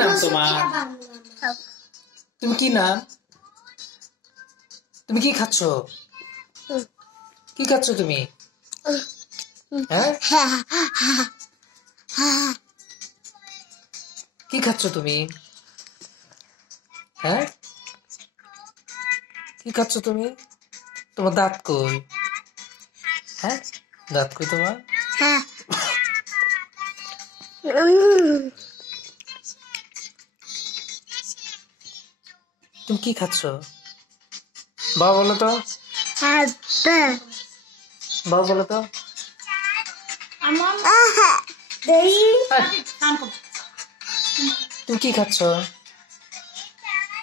নাম তোমার? তুমি কি নাম? তুমি কি খাচ্ছ? কি খাচ্ছ তুমি? হ্যাঁ, কি খাচ্ছ তুমি? হ্যাঁ, কি খাচ্ছ তুমি? তোমার দাঁত কই? হ্যাঁ, দাঁত কই তোমার? তুমি কি খাচ্ছ? বাবা বলো তো, বাবা বলো তো। তুমি কি খাচ্ছ?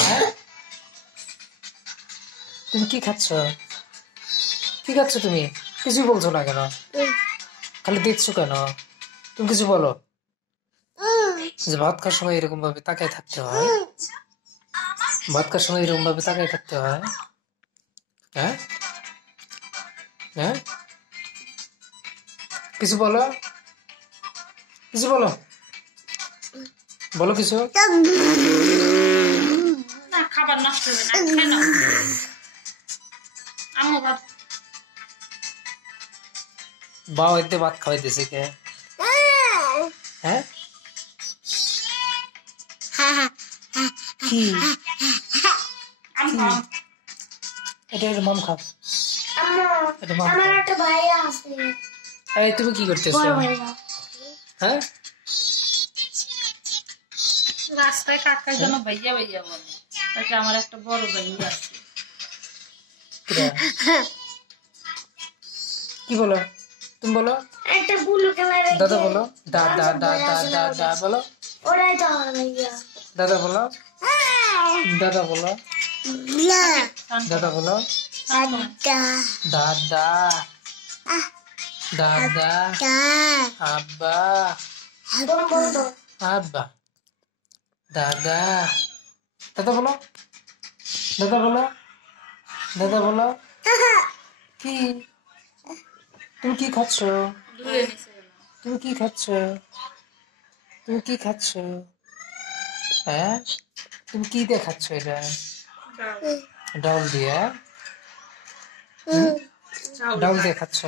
হ্যাঁ, তুমি কি খাচ্ছ? কি খাচ্ছ তুমি? কিছু বলছো না কেন? খালি দেখছো কেন? তুমি কিছু বলো। যে ভাত খাওয়ার সময় এরকম ভাবে তাকায় থাকতে হয়? ভাত খাওয়ার সময় এরকম ভাবে তাকায় থাকতে হয়? হ্যাঁ, হ্যাঁ, কিছু বলো, কিছু বলো, বলো কিছু। খাবার নষ্ট হবে না, আম্মু ভাত বাবা এতে ভাত খাওয়াইতেছে কে? হ্যাঁ, কি এটা? এটা মাম খাও, এটা মাম খাও। এই তুমি কি করতেছো? হ্যাঁ, রাস্তায় কাকার জন্য ভাইয়া ভাইয়া বলে, আমার একটা বড় ভাইয়া আছে। কি বলো? তুমি বলো। দাদা বলো, দা দা দা দা দা দা বলো। দাদা বলো, দাদা বলো, দাদা বলো, দাদা, দাদা, আব্বা, আব্বা, দাদা, দাদা বলো, দাদা বলো, দাদা বলো। কি তুমি কি খাচ্ছ? তুমি কি খাচ্ছ? তুমি কি খাচ্ছ? হ্যাঁ, তুমি কি দিয়ে খাচ্ছ এটা? ডাল দিয়ে? ডাল দিয়ে খাচ্ছ?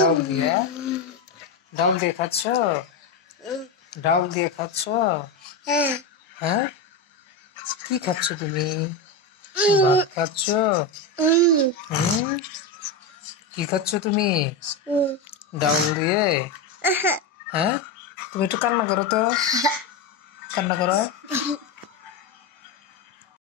ডাল দিয়ে? ডাল দিয়ে খাচ্ছ? ডাল দিয়ে খাচ্ছ? হ্যাঁ, কি খাচ্ছ তুমি? ভাত খাচ্ছ? কি খাচ্ছ তুমি? ডাল দিয়ে? হ্যাঁ, তুমি একটু কান্না করো তো, কান্না করো।